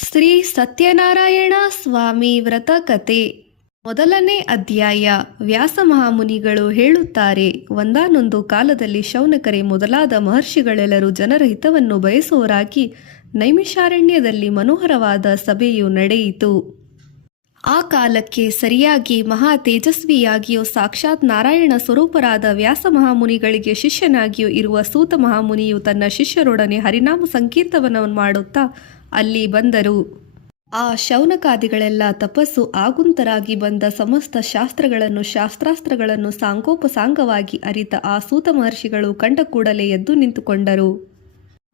ಶ್ರೀ ಸತ್ಯನಾರಾಯಣ ಸ್ವಾಮಿ ವ್ರತ ಕತೆ ಮೊದಲನೇ ಅಧ್ಯಾಯ. ವ್ಯಾಸ ಮಹಾಮುನಿಗಳು ಹೇಳುತ್ತಾರೆ, ಒಂದಾನೊಂದು ಕಾಲದಲ್ಲಿ ಶೌನಕರೇ ಮೊದಲಾದ ಮಹರ್ಷಿಗಳೆಲ್ಲರೂ ಜನರ ಹಿತವನ್ನು ಬಯಸುವವರಾಗಿ ನೈಮಿಷಾರಣ್ಯದಲ್ಲಿ ಮನೋಹರವಾದ ಸಭೆಯು ನಡೆಯಿತು. ಆ ಕಾಲಕ್ಕೆ ಸರಿಯಾಗಿ ಮಹಾ ತೇಜಸ್ವಿಯಾಗಿಯೂ ಸಾಕ್ಷಾತ್ ನಾರಾಯಣ ಸ್ವರೂಪರಾದ ವ್ಯಾಸ ಮಹಾಮುನಿಗಳಿಗೆ ಶಿಷ್ಯನಾಗಿಯೂ ಇರುವ ಸೂತ ಮಹಾಮುನಿಯು ತನ್ನ ಶಿಷ್ಯರೊಡನೆ ಹರಿನಾಮ ಸಂಕೀರ್ತನವನ್ನು ಮಾಡುತ್ತಾ ಅಲ್ಲಿ ಬಂದರು. ಆ ಶೌನಕಾದಿಗಳೆಲ್ಲ ತಪಸ್ಸು ಆಗುಂತರಾಗಿ ಬಂದ ಸಮಸ್ತ ಶಾಸ್ತ್ರಾಸ್ತ್ರಗಳನ್ನು ಸಾಂಗೋಪಸಾಂಗವಾಗಿ ಅರಿತ ಆ ಸೂತ ಮಹರ್ಷಿಗಳು ಕಂಡ ಕೂಡಲೇ ಎದ್ದು ನಿಂತುಕೊಂಡರು.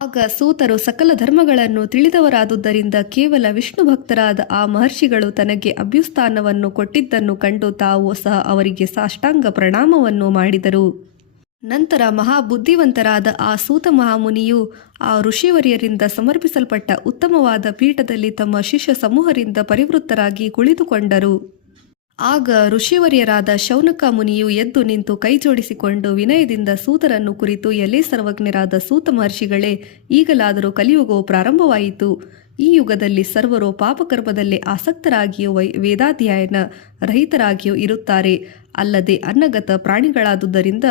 ಆಗ ಸೂತರು ಸಕಲ ಧರ್ಮಗಳನ್ನು ತಿಳಿದವರಾದುದರಿಂದ ಕೇವಲ ವಿಷ್ಣು ಭಕ್ತರಾದ ಆ ಮಹರ್ಷಿಗಳು ತನಗೆ ಅಭ್ಯುಸ್ಥಾನವನ್ನು ಕೊಟ್ಟಿದ್ದನ್ನು ಕಂಡು ತಾವು ಸಹ ಅವರಿಗೆ ಸಾಷ್ಟಾಂಗ ಪ್ರಣಾಮವನ್ನು ಮಾಡಿದರು. ನಂತರ ಮಹಾಬುದ್ಧಿವಂತರಾದ ಆ ಸೂತ ಮಹಾಮುನಿಯು ಆ ಋಷಿವರ್ಯರಿಂದ ಸಮರ್ಪಿಸಲ್ಪಟ್ಟ ಉತ್ತಮವಾದ ಪೀಠದಲ್ಲಿ ತಮ್ಮ ಶಿಷ್ಯ ಸಮೂಹರಿಂದ ಪರಿವೃತ್ತರಾಗಿ ಕುಳಿತುಕೊಂಡರು. ಆಗ ಋಷಿವರ್ಯರಾದ ಶೌನಕ ಮುನಿಯು ಎದ್ದು ನಿಂತು ಕೈಜೋಡಿಸಿಕೊಂಡು ವಿನಯದಿಂದ ಸೂತರನ್ನು ಕುರಿತು, ಎಲೆ ಸರ್ವಜ್ಞರಾದ ಸೂತ ಮಹರ್ಷಿಗಳೇ, ಈಗಲಾದರೂ ಕಲಿಯುಗವು ಪ್ರಾರಂಭವಾಯಿತು. ಈ ಯುಗದಲ್ಲಿ ಸರ್ವರು ಪಾಪಕರ್ಮದಲ್ಲಿ ಆಸಕ್ತರಾಗಿಯೂ ವೇದಾಧ್ಯಯನ ರಹಿತರಾಗಿಯೂ ಇರುತ್ತಾರೆ. ಅಲ್ಲದೆ ಅನ್ನಗತ ಪ್ರಾಣಿಗಳಾದುದರಿಂದ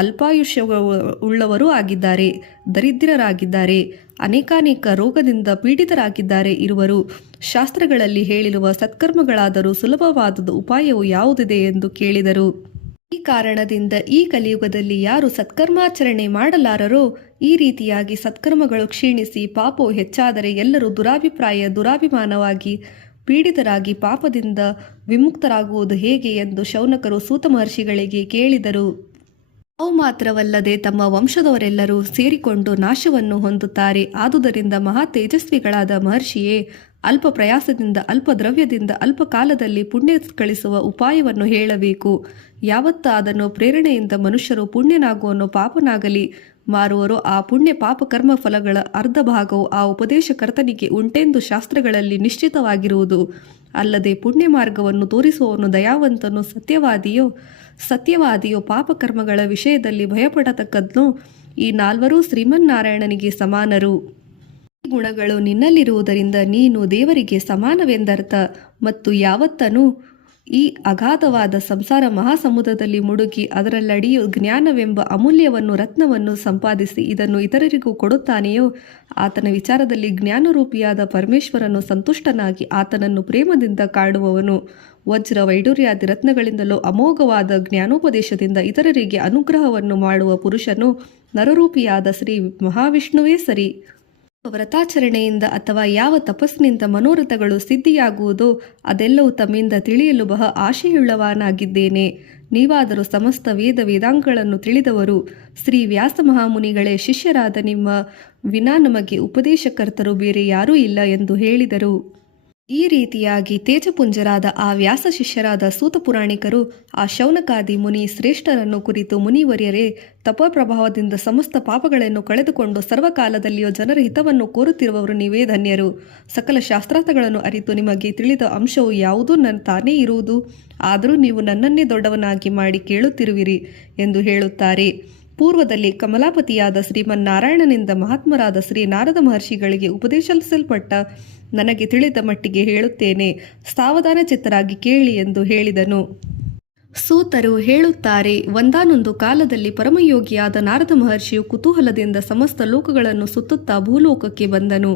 ಅಲ್ಪಾಯುಷ್ಯವುಳ್ಳವರೂ ಆಗಿದ್ದಾರೆ, ದರಿದ್ರರಾಗಿದ್ದಾರೆ, ಅನೇಕಾನೇಕ ರೋಗದಿಂದ ಪೀಡಿತರಾಗಿದ್ದಾರೆ ಇರುವರು. ಶಾಸ್ತ್ರಗಳಲ್ಲಿ ಹೇಳಿರುವ ಸತ್ಕರ್ಮಗಳಾದರೂ ಸುಲಭವಾದ ಉಪಾಯವು ಯಾವುದಿದೆ ಎಂದು ಕೇಳಿದರು. ಈ ಕಾರಣದಿಂದ ಈ ಕಲಿಯುಗದಲ್ಲಿ ಯಾರು ಸತ್ಕರ್ಮಾಚರಣೆ ಮಾಡಲಾರರೋ, ಈ ರೀತಿಯಾಗಿ ಸತ್ಕರ್ಮಗಳು ಕ್ಷೀಣಿಸಿ ಪಾಪವು ಹೆಚ್ಚಾದರೆ ಎಲ್ಲರೂ ದುರಾಭಿಮಾನವಾಗಿ ಪೀಡಿತರಾಗಿ ಪಾಪದಿಂದ ವಿಮುಕ್ತರಾಗುವುದು ಹೇಗೆ ಎಂದು ಶೌನಕರು ಸೂತ ಮಹರ್ಷಿಗಳಿಗೆ ಕೇಳಿದರು. ಅವು ಮಾತ್ರವಲ್ಲದೆ ತಮ್ಮ ವಂಶದವರೆಲ್ಲರೂ ಸೇರಿಕೊಂಡು ನಾಶವನ್ನು ಹೊಂದುತ್ತಾರೆ. ಆದುದರಿಂದ ಮಹಾ ತೇಜಸ್ವಿಗಳಾದ ಮಹರ್ಷಿಯೇ, ಅಲ್ಪ ಪ್ರಯಾಸದಿಂದ ಅಲ್ಪ ದ್ರವ್ಯದಿಂದ ಅಲ್ಪ ಕಾಲದಲ್ಲಿ ಪುಣ್ಯ ಗಳಿಸುವ ಉಪಾಯವನ್ನು ಹೇಳಬೇಕು. ಯಾವತ್ತಾದನೋ ಪ್ರೇರಣೆಯಿಂದ ಮನುಷ್ಯರು ಪುಣ್ಯನಾಗುವನೋ ಪಾಪನಾಗಲಿ ಮಾರುವರೋ, ಆ ಪುಣ್ಯ ಪಾಪ ಕರ್ಮ ಫಲಗಳ ಅರ್ಧ ಭಾಗವು ಆ ಉಪದೇಶಕರ್ತನಿಗೆ ಉಂಟೆಂದು ಶಾಸ್ತ್ರಗಳಲ್ಲಿ ನಿಶ್ಚಿತವಾಗಿರುವುದು. ಅಲ್ಲದೆ ಪುಣ್ಯ ಮಾರ್ಗವನ್ನು ತೋರಿಸುವವನು ದಯಾವಂತನು, ಸತ್ಯವಾದಿಯೋ ಪಾಪಕರ್ಮಗಳ ವಿಷಯದಲ್ಲಿ ಭಯಪಡತಕ್ಕದ್ನು. ಈ ನಾಲ್ವರೂ ಶ್ರೀಮನ್ನಾರಾಯಣನಿಗೆ ಸಮಾನರು. ಈ ಗುಣಗಳು ನಿನ್ನಲ್ಲಿರುವುದರಿಂದ ನೀನು ದೇವರಿಗೆ ಸಮಾನವೆಂದರ್ಥ. ಮತ್ತು ಯಾವತ್ತನೂ ಈ ಅಗಾಧವಾದ ಸಂಸಾರ ಮಹಾಸಮುದ್ರದಲ್ಲಿ ಮುಳುಗಿ ಅದರಲ್ಲಡಿಯೂ ಜ್ಞಾನವೆಂಬ ಅಮೂಲ್ಯವನ್ನು ರತ್ನವನ್ನು ಸಂಪಾದಿಸಿ ಇದನ್ನು ಇತರರಿಗೂ ಕೊಡುತ್ತಾನೆಯೋ, ಆತನ ವಿಚಾರದಲ್ಲಿ ಜ್ಞಾನರೂಪಿಯಾದ ಪರಮೇಶ್ವರನು ಸಂತುಷ್ಟನಾಗಿ ಆತನನ್ನು ಪ್ರೇಮದಿಂದ ಕಾಡುವವನು. ವಜ್ರ ವೈಡೂರ್ಯಾದಿ ರತ್ನಗಳಿಂದಲೂ ಅಮೋಘವಾದ ಜ್ಞಾನೋಪದೇಶದಿಂದ ಇತರರಿಗೆ ಅನುಗ್ರಹವನ್ನು ಮಾಡುವ ಪುರುಷನು ನರರೂಪಿಯಾದ ಶ್ರೀ ಮಹಾವಿಷ್ಣುವೇ ಸರಿ. ವ್ರತಾಚರಣೆಯಿಂದ ಅಥವಾ ಯಾವ ತಪಸ್ಸಿನಿಂದ ಮನೋರಥಗಳು ಸಿದ್ಧಿಯಾಗುವುದೋ ಅದೆಲ್ಲವೂ ತಮ್ಮಿಂದ ತಿಳಿಯಲು ಬಹ ಆಶೆಯುಳ್ಳವನಾಗಿದ್ದೇನೆ. ನೀವಾದರೂ ಸಮಸ್ತ ವೇದಾಂಗಗಳನ್ನು ತಿಳಿದವರು. ಶ್ರೀ ವ್ಯಾಸ ಮಹಾಮುನಿಗಳೇ, ಶಿಷ್ಯರಾದ ನಿಮ್ಮ ವಿನಾ ನಮಗೆ ಉಪದೇಶಕರ್ತರು ಬೇರೆ ಯಾರೂ ಇಲ್ಲ ಎಂದು ಹೇಳಿದರು. ಈ ರೀತಿಯಾಗಿ ತೇಜಪುಂಜರಾದ ಆ ವ್ಯಾಸ ಶಿಷ್ಯರಾದ ಸೂತ ಪುರಾಣಿಕರು ಆ ಶೌನಕಾದಿ ಮುನಿ ಶ್ರೇಷ್ಠರನ್ನು ಕುರಿತು, ಮುನಿವರ್ಯರೇ, ತಪಪ್ರಭಾವದಿಂದ ಸಮಸ್ತ ಪಾಪಗಳನ್ನು ಕಳೆದುಕೊಂಡು ಸರ್ವಕಾಲದಲ್ಲಿಯೂ ಜನರ ಹಿತವನ್ನು ಕೋರುತ್ತಿರುವವರು ನೀವೇ ಧನ್ಯರು. ಸಕಲ ಶಾಸ್ತ್ರಾರ್ಥಗಳನ್ನು ಅರಿತು ನಿಮಗೆ ತಿಳಿದ ಅಂಶವು ಯಾವುದೂ ತಾನೇ ಇರುವುದು. ಆದರೂ ನೀವು ನನ್ನನ್ನೇ ದೊಡ್ಡವನಾಗಿ ಮಾಡಿ ಕೇಳುತ್ತಿರುವಿರಿ ಎಂದು ಹೇಳುತ್ತಾರೆ. ಪೂರ್ವದಲ್ಲಿ ಕಮಲಾಪತಿಯಾದ ಶ್ರೀಮನ್ನಾರಾಯಣನಿಂದ ಮಹಾತ್ಮರಾದ ಶ್ರೀ ನಾರದ ಮಹರ್ಷಿಗಳಿಗೆ ಉಪದೇಶಿಸಲ್ಪಟ್ಟ ನನಗೆ ತಿಳಿದ ಮಟ್ಟಿಗೆ ಹೇಳುತ್ತೇನೆ, ಸಾವಧಾನ ಚಿತ್ತರಾಗಿ ಕೇಳಿ ಎಂದು ಹೇಳಿದನು. ಸೂತರು ಹೇಳುತ್ತಾರೆ, ಒಂದಾನೊಂದು ಕಾಲದಲ್ಲಿ ಪರಮಯೋಗಿಯಾದ ನಾರದ ಮಹರ್ಷಿಯು ಕುತೂಹಲದಿಂದ ಸಮಸ್ತ ಲೋಕಗಳನ್ನು ಸುತ್ತುತ್ತಾ ಭೂಲೋಕಕ್ಕೆ ಬಂದನು.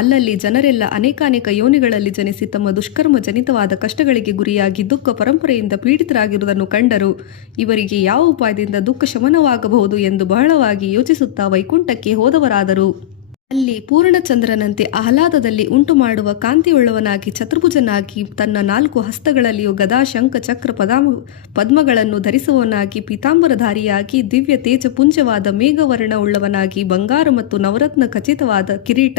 ಅಲ್ಲಲ್ಲಿ ಜನರೆಲ್ಲ ಅನೇಕಾನೇಕ ಯೋನಿಗಳಲ್ಲಿ ಜನಿಸಿ ತಮ್ಮ ದುಷ್ಕರ್ಮ ಜನಿತವಾದ ಕಷ್ಟಗಳಿಗೆ ಗುರಿಯಾಗಿ ದುಃಖ ಪರಂಪರೆಯಿಂದ ಪೀಡಿತರಾಗಿರುವುದನ್ನು ಕಂಡರು. ಇವರಿಗೆ ಯಾವ ಉಪಾಯದಿಂದ ದುಃಖ ಶಮನವಾಗಬಹುದು ಎಂದು ಬಹಳವಾಗಿ ಯೋಚಿಸುತ್ತಾ ವೈಕುಂಠಕ್ಕೆ ಹೋದವರಾದರು. ಅಲ್ಲಿ ಪೂರ್ಣಚಂದ್ರನಂತೆ ಆಹ್ಲಾದದಲ್ಲಿ ಉಂಟು ಮಾಡುವ ಕಾಂತಿಯುಳ್ಳವನಾಗಿ ಚತುರ್ಭುಜನಾಗಿ ತನ್ನ 4 ಹಸ್ತಗಳಲ್ಲಿಯೂ ಗದಾ ಶಂಖ ಚಕ್ರ ಪದ್ಮಗಳನ್ನು ಧರಿಸುವವನಾಗಿ ಪೀತಾಂಬರಧಾರಿಯಾಗಿ ದಿವ್ಯ ತೇಜಪುಂಜವಾದ ಮೇಘವರ್ಣವುಳ್ಳವನಾಗಿ ಬಂಗಾರ ಮತ್ತು ನವರತ್ನ ಖಚಿತವಾದ ಕಿರೀಟ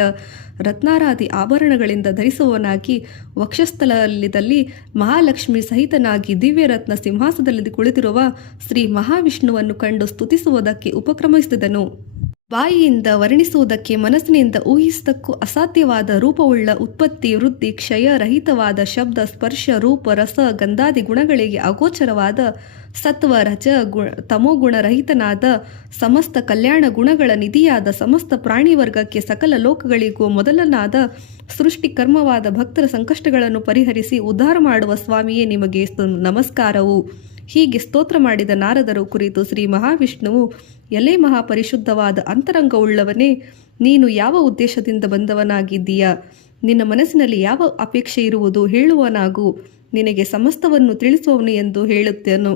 ರತ್ನಾರಾದಿ ಆಭರಣಗಳಿಂದ ಧರಿಸುವವನಾಗಿ ವಕ್ಷಸ್ಥಲದಲ್ಲಿ ಮಹಾಲಕ್ಷ್ಮಿ ಸಹಿತನಾಗಿ ದಿವ್ಯರತ್ನ ಸಿಂಹಾಸನದಲ್ಲಿ ಕುಳಿತಿರುವ ಶ್ರೀ ಮಹಾವಿಷ್ಣುವನ್ನು ಕಂಡು ಸ್ತುತಿಸುವುದಕ್ಕೆ ಉಪಕ್ರಮಿಸಿದನು. ಬಾಯಿಯಿಂದ ವರ್ಣಿಸುವುದಕ್ಕೆ ಮನಸ್ಸಿನಿಂದ ಊಹಿಸುವುದಕ್ಕೂ ಅಸಾಧ್ಯವಾದ ರೂಪವುಳ್ಳ, ಉತ್ಪತ್ತಿ ವೃದ್ಧಿ ಕ್ಷಯ ರಹಿತವಾದ, ಶಬ್ದ ಸ್ಪರ್ಶ ರೂಪ ರಸ ಗಂಧಾದಿ ಗುಣಗಳಿಗೆ ಅಗೋಚರವಾದ, ಸತ್ವ ರಜ ತಮೋಗುಣ ರಹಿತನಾದ, ಸಮಸ್ತ ಕಲ್ಯಾಣ ಗುಣಗಳ ನಿಧಿಯಾದ, ಸಮಸ್ತ ಪ್ರಾಣಿವರ್ಗಕ್ಕೆ ಸಕಲ ಲೋಕಗಳಿಗೂ ಮೊದಲನಾದ ಸೃಷ್ಟಿ ಕರ್ಮವಾದ ಭಕ್ತರ ಸಂಕಷ್ಟಗಳನ್ನು ಪರಿಹರಿಸಿ ಉದ್ಧಾರ ಮಾಡುವ ಸ್ವಾಮಿಯೇ ನಿಮಗೆ ನಮಸ್ಕಾರವು. ಹೀಗೆ ಸ್ತೋತ್ರ ಮಾಡಿದ ನಾರದರು ಕುರಿತು ಶ್ರೀ ಮಹಾವಿಷ್ಣುವು, ಎಲೆ ಮಹಾಪರಿಶುದ್ಧವಾದ ಅಂತರಂಗವುಳ್ಳವನೇ, ನೀನು ಯಾವ ಉದ್ದೇಶದಿಂದ ಬಂದವನಾಗಿದ್ದೀಯಾ? ನಿನ್ನ ಮನಸ್ಸಿನಲ್ಲಿ ಯಾವ ಅಪೇಕ್ಷೆ ಇರುವುದು ಹೇಳುವನಾಗು, ನಿನಗೆ ಸಮಸ್ತವನ್ನು ತಿಳಿಸುವವನು ಎಂದು ಹೇಳುತ್ತೇನು.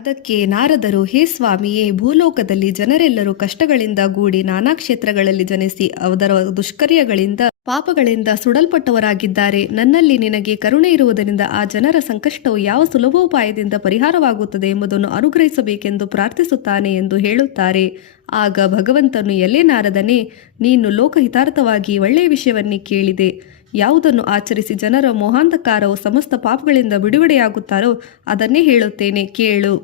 ಅದಕ್ಕೆ ನಾರದರು, ಹೇ ಸ್ವಾಮಿಯೇ, ಭೂಲೋಕದಲ್ಲಿ ಜನರೆಲ್ಲರೂ ಕಷ್ಟಗಳಿಂದ ಗೂಡಿ ನಾನಾ ಕ್ಷೇತ್ರಗಳಲ್ಲಿ ಜನಿಸಿ ಅದರ ದುಷ್ಕರ್ಯಗಳಿಂದ ಪಾಪಗಳಿಂದ ಸುಡಲ್ಪಟ್ಟವರಾಗಿದ್ದಾರೆ. ನನ್ನಲ್ಲಿ ನಿನಗೆ ಕರುಣೆ ಇರುವುದರಿಂದ ಆ ಜನರ ಸಂಕಷ್ಟವು ಯಾವ ಸುಲಭೋಪಾಯದಿಂದ ಪರಿಹಾರವಾಗುತ್ತದೆ ಎಂಬುದನ್ನು ಅನುಗ್ರಹಿಸಬೇಕೆಂದು ಪ್ರಾರ್ಥಿಸುತ್ತಾನೆ ಎಂದು ಹೇಳುತ್ತಾರೆ. ಆಗ ಭಗವಂತನು, ಎಲೆ ನಾರದನೇ, ನೀನು ಲೋಕಹಿತಾರ್ಥವಾಗಿ ಒಳ್ಳೆಯ ವಿಷಯವನ್ನೇ ಕೇಳಿದೆ. ಯಾವುದನ್ನು ಆಚರಿಸಿ ಜನರ ಮೋಹಾಂಧಕಾರವು ಸಮಸ್ತ ಪಾಪಗಳಿಂದ ಬಿಡುಗಡೆಯಾಗುತ್ತಾರೋ ಅದನ್ನೇ ಹೇಳುತ್ತೇನೆ, ಕೇಳು.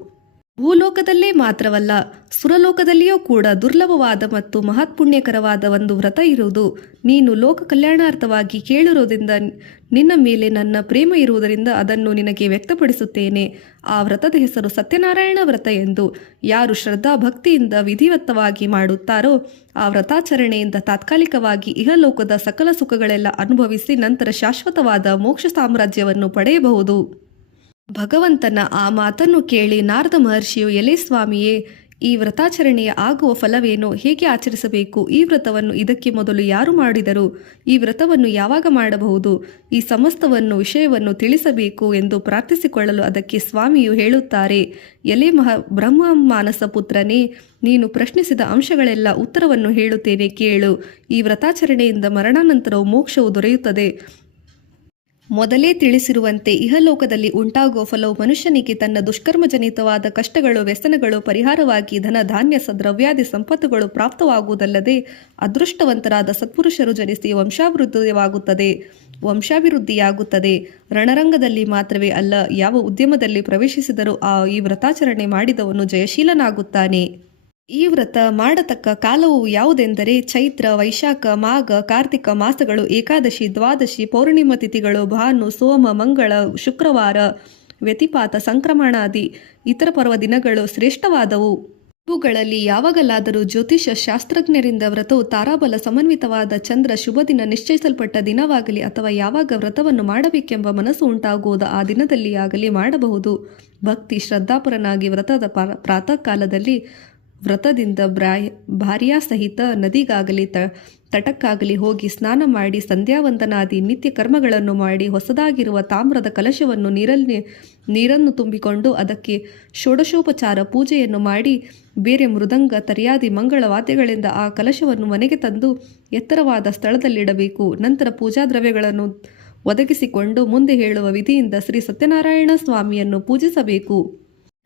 ಭೂಲೋಕದಲ್ಲೇ ಮಾತ್ರವಲ್ಲ, ಸುರಲೋಕದಲ್ಲಿಯೂ ಕೂಡ ದುರ್ಲಭವಾದ ಮತ್ತು ಮಹತ್ಪುಣ್ಯಕರವಾದ ಒಂದು ವ್ರತ ಇರುವುದು. ನೀನು ಲೋಕ ಕಲ್ಯಾಣಾರ್ಥವಾಗಿ ಕೇಳಿರುವುದರಿಂದ ನಿನ್ನ ಮೇಲೆ ನನ್ನ ಪ್ರೇಮ ಇರುವುದರಿಂದ ಅದನ್ನು ನಿನಗೆ ವ್ಯಕ್ತಪಡಿಸುತ್ತೇನೆ. ಆ ವ್ರತದ ಹೆಸರು ಸತ್ಯನಾರಾಯಣ ವ್ರತ ಎಂದು. ಯಾರು ಶ್ರದ್ಧಾ ಭಕ್ತಿಯಿಂದ ವಿಧಿವತ್ತವಾಗಿ ಮಾಡುತ್ತಾರೋ ಆ ವ್ರತಾಚರಣೆಯಿಂದ ತಾತ್ಕಾಲಿಕವಾಗಿ ಇಹಲೋಕದ ಸಕಲ ಸುಖಗಳೆಲ್ಲ ಅನುಭವಿಸಿ ನಂತರ ಶಾಶ್ವತವಾದ ಮೋಕ್ಷ ಸಾಮ್ರಾಜ್ಯವನ್ನು ಪಡೆಯಬಹುದು. ಭಗವಂತನ ಆ ಮಾತನ್ನು ಕೇಳಿ ನಾರದ ಮಹರ್ಷಿಯು, ಎಲೆ ಸ್ವಾಮಿಯೇ, ಈ ವ್ರತಾಚರಣೆಯ ಆಗುವ ಫಲವೇನು? ಹೇಗೆ ಆಚರಿಸಬೇಕು? ಈ ವ್ರತವನ್ನು ಇದಕ್ಕೆ ಮೊದಲು ಯಾರು ಮಾಡಿದರು? ಈ ವ್ರತವನ್ನು ಯಾವಾಗ ಮಾಡಬಹುದು? ಈ ಸಮಸ್ತವನ್ನು ವಿಷಯವನ್ನು ತಿಳಿಸಬೇಕು ಎಂದು ಪ್ರಾರ್ಥಿಸಿಕೊಳ್ಳಲು ಅದಕ್ಕೆ ಸ್ವಾಮಿಯು ಹೇಳುತ್ತಾರೆ, ಎಲೆ ಬ್ರಹ್ಮ ಮಾನಸ ಪುತ್ರನೇ, ನೀನು ಪ್ರಶ್ನಿಸಿದ ಅಂಶಗಳೆಲ್ಲ ಉತ್ತರವನ್ನು ಹೇಳುತ್ತೇನೆ, ಕೇಳು. ಈ ವ್ರತಾಚರಣೆಯಿಂದ ಮರಣಾನಂತರವು ಮೋಕ್ಷವು ದೊರೆಯುತ್ತದೆ. ಮೊದಲೇ ತಿಳಿಸಿರುವಂತೆ ಇಹಲೋಕದಲ್ಲಿ ಉಂಟಾಗುವ ಫಲವು ಮನುಷ್ಯನಿಗೆ ತನ್ನ ದುಷ್ಕರ್ಮಜನಿತವಾದ ಕಷ್ಟಗಳು, ವ್ಯಸನಗಳು ಪರಿಹಾರವಾಗಿ ಧನ ಧಾನ್ಯ ದ್ರವ್ಯಾದಿ ಸಂಪತ್ತುಗಳು ಪ್ರಾಪ್ತವಾಗುವುದಲ್ಲದೆ ಅದೃಷ್ಟವಂತರಾದ ಸತ್ಪುರುಷರು ಜನಿಸಿ ವಂಶಾಭಿವೃದ್ಧಿಯಾಗುತ್ತದೆ. ರಣರಂಗದಲ್ಲಿ ಮಾತ್ರವೇ ಅಲ್ಲ, ಯಾವ ಉದ್ಯಮದಲ್ಲಿ ಪ್ರವೇಶಿಸಿದರೂ ಈ ವ್ರತಾಚರಣೆ ಮಾಡಿದವನು ಜಯಶೀಲನಾಗುತ್ತಾನೆ. ಈ ವ್ರತ ಮಾಡತಕ್ಕ ಕಾಲವು ಯಾವುದೆಂದರೆ ಚೈತ್ರ, ವೈಶಾಖ, ಮಾಘ, ಕಾರ್ತಿಕ ಮಾಸಗಳು, ಏಕಾದಶಿ, ದ್ವಾದಶಿ, ಪೌರ್ಣಿಮಾ ತಿಥಿಗಳು, ಭಾನು, ಸೋಮ, ಮಂಗಳ, ಶುಕ್ರವಾರ, ವ್ಯತಿಪಾತ, ಸಂಕ್ರಮಣಾದಿ ಇತರ ಪರ್ವ ದಿನಗಳು ಶ್ರೇಷ್ಠವಾದವು. ಇವುಗಳಲ್ಲಿ ಯಾವಾಗಲಾದರೂ ಜ್ಯೋತಿಷ ಶಾಸ್ತ್ರಜ್ಞರಿಂದ ವ್ರತವು ತಾರಾಬಲ ಸಮನ್ವಿತವಾದ ಚಂದ್ರ ಶುಭ ದಿನ ನಿಶ್ಚಯಿಸಲ್ಪಟ್ಟ ದಿನವಾಗಲಿ ಅಥವಾ ಯಾವಾಗ ವ್ರತವನ್ನು ಮಾಡಬೇಕೆಂಬ ಮನಸ್ಸು ಉಂಟಾಗುವುದು ಆ ದಿನದಲ್ಲಿ ಆಗಲಿ ಮಾಡಬಹುದು. ಭಕ್ತಿ ಶ್ರದ್ಧಾಪರನಾಗಿ ವ್ರತದ ಪ್ರಾತಃ ಕಾಲದಲ್ಲಿ ವ್ರತದಿಂದ ಭಾರ್ಯಾಸಹಿತ ನದಿಗಾಗಲಿ ತಟಕ್ಕಾಗಲಿ ಹೋಗಿ ಸ್ನಾನ ಮಾಡಿ ಸಂಧ್ಯಾವಂದನಾದಿ ನಿತ್ಯ ಕರ್ಮಗಳನ್ನು ಮಾಡಿ ಹೊಸದಾಗಿರುವ ತಾಮ್ರದ ಕಲಶವನ್ನು ನೀರನ್ನು ತುಂಬಿಕೊಂಡು ಅದಕ್ಕೆ ಷೋಡಶೋಪಚಾರ ಪೂಜೆಯನ್ನು ಮಾಡಿ ಬೇರೆ ಮೃದಂಗ ತರಿಯಾದಿ ಮಂಗಳ ವಾದ್ಯಗಳಿಂದ ಆ ಕಲಶವನ್ನು ಮನೆಗೆ ತಂದು ಎತ್ತರವಾದ ಸ್ಥಳದಲ್ಲಿಡಬೇಕು. ನಂತರ ಪೂಜಾ ದ್ರವ್ಯಗಳನ್ನು ಒದಗಿಸಿಕೊಂಡು ಮುಂದೆ ಹೇಳುವ ವಿಧಿಯಿಂದ ಶ್ರೀ ಸತ್ಯನಾರಾಯಣ ಸ್ವಾಮಿಯನ್ನು ಪೂಜಿಸಬೇಕು.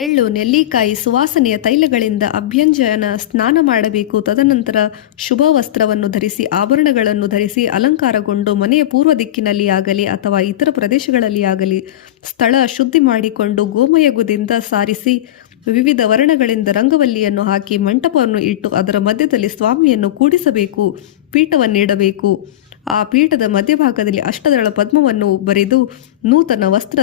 ಎಳ್ಳು, ನೆಲ್ಲಿಕಾಯಿ, ಸುವಾಸನೆಯ ತೈಲಗಳಿಂದ ಅಭ್ಯಂಜನ ಸ್ನಾನ ಮಾಡಬೇಕು. ತದನಂತರ ಶುಭ ವಸ್ತ್ರವನ್ನು ಧರಿಸಿ ಆಭರಣಗಳನ್ನು ಧರಿಸಿ ಅಲಂಕಾರಗೊಂಡು ಮನೆಯ ಪೂರ್ವ ದಿಕ್ಕಿನಲ್ಲಿ ಆಗಲಿ ಅಥವಾ ಇತರ ಪ್ರದೇಶಗಳಲ್ಲಿ ಆಗಲಿ ಸ್ಥಳ ಶುದ್ಧಿ ಮಾಡಿಕೊಂಡು ಗೋಮಯಗುದಿಂದ ಸಾರಿಸಿ ವಿವಿಧ ವರ್ಣಗಳಿಂದ ರಂಗವಲ್ಲಿಯನ್ನು ಹಾಕಿ ಮಂಟಪವನ್ನು ಇಟ್ಟು ಅದರ ಮಧ್ಯದಲ್ಲಿ ಸ್ವಾಮಿಯನ್ನು ಕೂಡಿಸಬೇಕು. ಪೀಠವನ್ನಿಡಬೇಕು. ಆ ಪೀಠದ ಮಧ್ಯಭಾಗದಲ್ಲಿ ಅಷ್ಟದಳ ಪದ್ಮವನ್ನು ಬರೆದು ನೂತನ ವಸ್ತ್ರ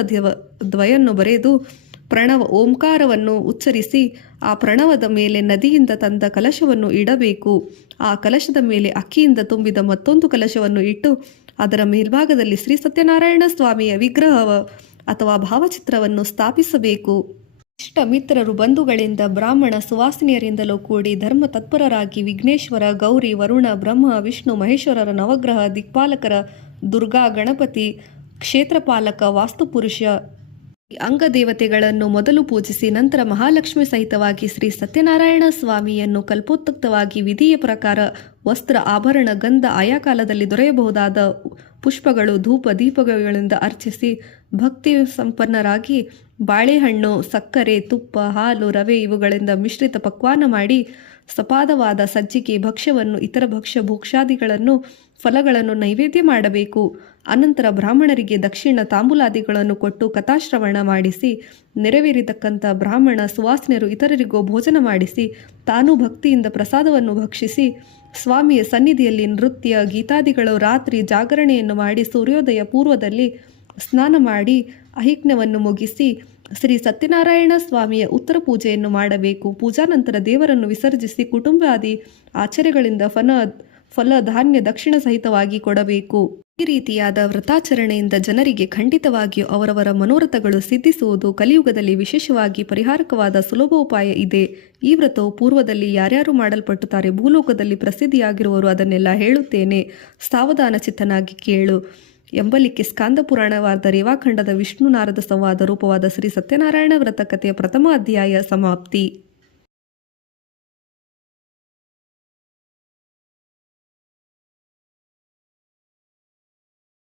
ದ್ವಯನ್ನು ಬರೆದು ಪ್ರಣವ ಓಂಕಾರವನ್ನು ಉಚ್ಚರಿಸಿ ಆ ಪ್ರಣವದ ಮೇಲೆ ನದಿಯಿಂದ ತಂದ ಕಲಶವನ್ನು ಇಡಬೇಕು. ಆ ಕಲಶದ ಮೇಲೆ ಅಕ್ಕಿಯಿಂದ ತುಂಬಿದ ಮತ್ತೊಂದು ಕಲಶವನ್ನು ಇಟ್ಟು ಅದರ ಮೇಲ್ಭಾಗದಲ್ಲಿ ಶ್ರೀ ಸತ್ಯನಾರಾಯಣ ಸ್ವಾಮಿಯ ವಿಗ್ರಹ ಅಥವಾ ಭಾವಚಿತ್ರವನ್ನು ಸ್ಥಾಪಿಸಬೇಕು. ಇಷ್ಟ ಮಿತ್ರರು, ಬಂಧುಗಳಿಂದ, ಬ್ರಾಹ್ಮಣ ಸುವಾಸಿನಿಯರಿಂದಲೂ ಕೂಡಿ ಧರ್ಮ ತತ್ಪರರಾಗಿ ವಿಘ್ನೇಶ್ವರ, ಗೌರಿ, ವರುಣ, ಬ್ರಹ್ಮ, ವಿಷ್ಣು, ಮಹೇಶ್ವರರ ನವಗ್ರಹ ದಿಕ್ಪಾಲಕರ, ದುರ್ಗಾ, ಗಣಪತಿ, ಕ್ಷೇತ್ರಪಾಲಕ, ವಾಸ್ತುಪುರುಷ ಅಂಗದೇವತೆಗಳನ್ನು ಮೊದಲು ಪೂಜಿಸಿ ನಂತರ ಮಹಾಲಕ್ಷ್ಮಿ ಸಹಿತವಾಗಿ ಶ್ರೀ ಸತ್ಯನಾರಾಯಣ ಸ್ವಾಮಿಯನ್ನು ಕಲ್ಪೋಕ್ತವಾಗಿ ವಿಧಿಯ ಪ್ರಕಾರ ವಸ್ತ್ರ, ಆಭರಣ, ಗಂಧ, ಆಯಾ ಕಾಲದಲ್ಲಿ ದೊರೆಯಬಹುದಾದ ಪುಷ್ಪಗಳು, ಧೂಪ, ದೀಪಗಳಿಂದ ಅರ್ಚಿಸಿ ಭಕ್ತಿ ಸಂಪನ್ನರಾಗಿ ಬಾಳೆಹಣ್ಣು, ಸಕ್ಕರೆ, ತುಪ್ಪ, ಹಾಲು, ರವೆ ಇವುಗಳಿಂದ ಮಿಶ್ರಿತ ಪಕ್ವಾನ ಮಾಡಿ ಸಪಾದವಾದ ಸಜ್ಜಿಗೆ, ಭಕ್ಷ್ಯವನ್ನು, ಇತರ ಭಕ್ಷ್ಯ ಭೋಕ್ಷಾದಿಗಳನ್ನು, ಫಲಗಳನ್ನು ನೈವೇದ್ಯ ಮಾಡಬೇಕು. ಅನಂತರ ಬ್ರಾಹ್ಮಣರಿಗೆ ದಕ್ಷಿಣ ತಾಂಬೂಲಾದಿಗಳನ್ನು ಕೊಟ್ಟು ಕಥಾಶ್ರವಣ ಮಾಡಿಸಿ ನೆರವೇರಿತಕ್ಕಂಥ ಬ್ರಾಹ್ಮಣ ಸುವಾಸನೆಯರು ಇತರರಿಗೂ ಭೋಜನ ಮಾಡಿಸಿ ತಾನೂ ಭಕ್ತಿಯಿಂದ ಪ್ರಸಾದವನ್ನು ಭಕ್ಷಿಸಿ ಸ್ವಾಮಿಯ ಸನ್ನಿಧಿಯಲ್ಲಿ ನೃತ್ಯ ಗೀತಾದಿಗಳು ರಾತ್ರಿ ಜಾಗರಣೆಯನ್ನು ಮಾಡಿ ಸೂರ್ಯೋದಯ ಪೂರ್ವದಲ್ಲಿ ಸ್ನಾನ ಮಾಡಿ ಅಹಿಜ್ಞವನ್ನು ಮುಗಿಸಿ ಶ್ರೀ ಸತ್ಯನಾರಾಯಣ ಸ್ವಾಮಿಯ ಉತ್ತರ ಪೂಜೆಯನ್ನು ಮಾಡಬೇಕು. ಪೂಜಾ ನಂತರ ದೇವರನ್ನು ವಿಸರ್ಜಿಸಿ ಕುಟುಂಬಾದಿ ಆಚರಣೆಗಳಿಂದ ಫಲ ಧಾನ್ಯ ದಕ್ಷಿಣ ಸಹಿತವಾಗಿ ಕೊಡಬೇಕು. ಈ ರೀತಿಯಾದ ವ್ರತಾಚರಣೆಯಿಂದ ಜನರಿಗೆ ಖಂಡಿತವಾಗಿಯೂ ಅವರವರ ಮನೋರಥಗಳು ಸಿದ್ಧಿಸುವುದು ಕಲಿಯುಗದಲ್ಲಿ ವಿಶೇಷವಾಗಿ ಪರಿಹಾರಕವಾದ ಸುಲಭೋಪಾಯ ಇದೆ. ಈ ವ್ರತವು ಪೂರ್ವದಲ್ಲಿ ಯಾರ್ಯಾರು ಮಾಡಲ್ಪಟ್ಟುತ್ತಾರೆ, ಭೂಲೋಕದಲ್ಲಿ ಪ್ರಸಿದ್ಧಿಯಾಗಿರುವವರು ಅದನ್ನೆಲ್ಲ ಹೇಳುತ್ತೇನೆ, ಸಾವಧಾನ ಚಿತ್ತನಾಗಿ ಕೇಳು ಎಂಬಲಿಕ್ಕೆ ಸ್ಕಾಂದ ಪುರಾಣವಾದ ರೇವಾಖಂಡದ ವಿಷ್ಣು ನಾರದ ಸಂವಾದ ರೂಪವಾದ ಶ್ರೀ ಸತ್ಯನಾರಾಯಣ ವ್ರತ ಕಥೆಯ ಪ್ರಥಮ ಅಧ್ಯಾಯ ಸಮಾಪ್ತಿ.